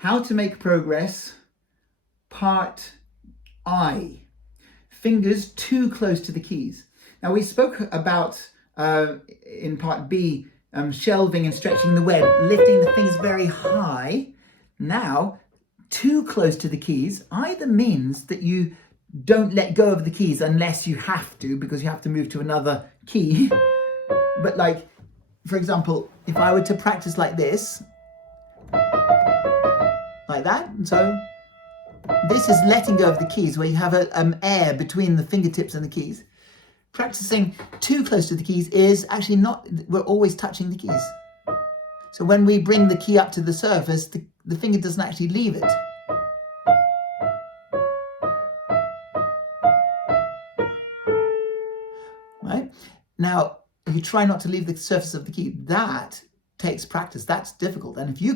How to make progress, part I. Fingers too close to the keys. Now we spoke about, in part B, shelving and stretching the web, lifting the fingers very high. Now, too close to the keys either means that you don't let go of the keys unless you have to, because you have to move to another key. But like, for example, if I were to practice like this, like that, and so this is letting go of the keys, where you have an air between the fingertips and the keys. Practicing too close to the keys is actually not, we're always touching the keys. So when we bring the key up to the surface, the finger doesn't actually leave it. Right? Now, if you try not to leave the surface of the key, that takes practice. That's difficult. And if you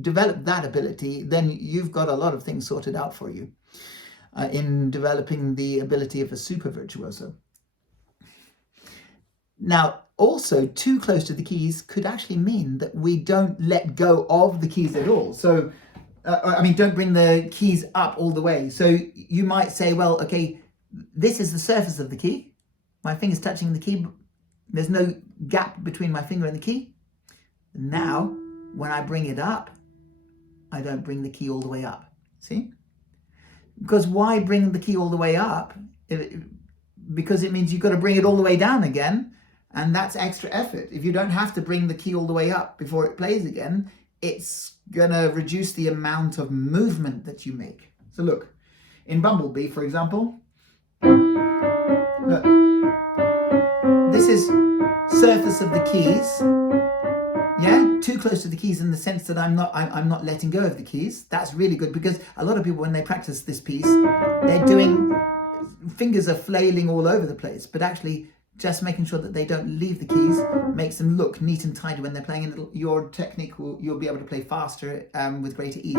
develop that ability, then you've got a lot of things sorted out for you in developing the ability of a super virtuoso. Now, also too close to the keys could actually mean that we don't let go of the keys at all. So, don't bring the keys up all the way. So you might say, well, okay, this is the surface of the key. My finger's touching the key. There's no gap between my finger and the key. Now, when I bring it up, I don't bring the key all the way up. See? Because why bring the key all the way up? Because it means you've got to bring it all the way down again, and that's extra effort. If you don't have to bring the key all the way up before it plays again, it's going to reduce the amount of movement that you make. So look, in Bumblebee, for example, look, this is surface of the keys. Yeah, too close to the keys in the sense that I'm not letting go of the keys. That's really good, because a lot of people, when they practice this piece, they're doing, fingers are flailing all over the place, but actually just making sure that they don't leave the keys makes them look neat and tidy when they're playing, and your technique you'll be able to play faster with greater ease.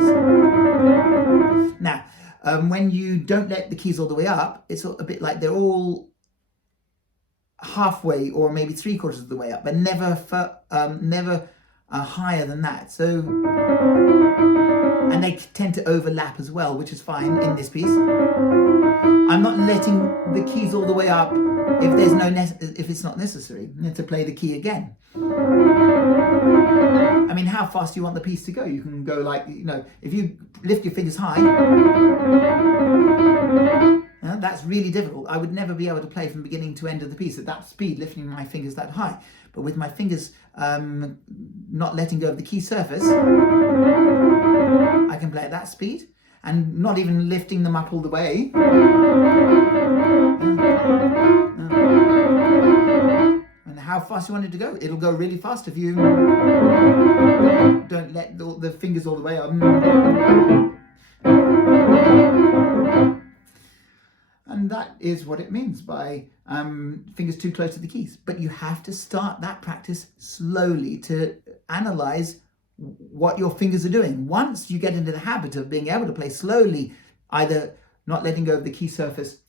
Now, when you don't let the keys all the way up, it's a bit like they're all halfway or maybe 3/4 of the way up, but never higher than that. So, and they tend to overlap as well, which is fine in this piece. I'm not letting the keys all the way up if it's not necessary to play the key again. I mean, how fast do you want the piece to go? You can go like, if you lift your fingers high, that's really difficult. I would never be able to play from beginning to end of the piece at that speed, lifting my fingers that high. But with my fingers not letting go of the key surface, I can play at that speed and not even lifting them up all the way. And how fast you want it to go? It'll go really fast if you don't let the fingers all the way up. And that is what it means by fingers too close to the keys. But you have to start that practice slowly to analyze what your fingers are doing. Once you get into the habit of being able to play slowly, either not letting go of the key surface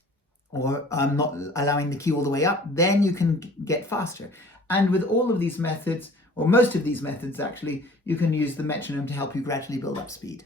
or not allowing the key all the way up, then you can get faster. And with all of these methods, or most of these methods actually, you can use the metronome to help you gradually build up speed.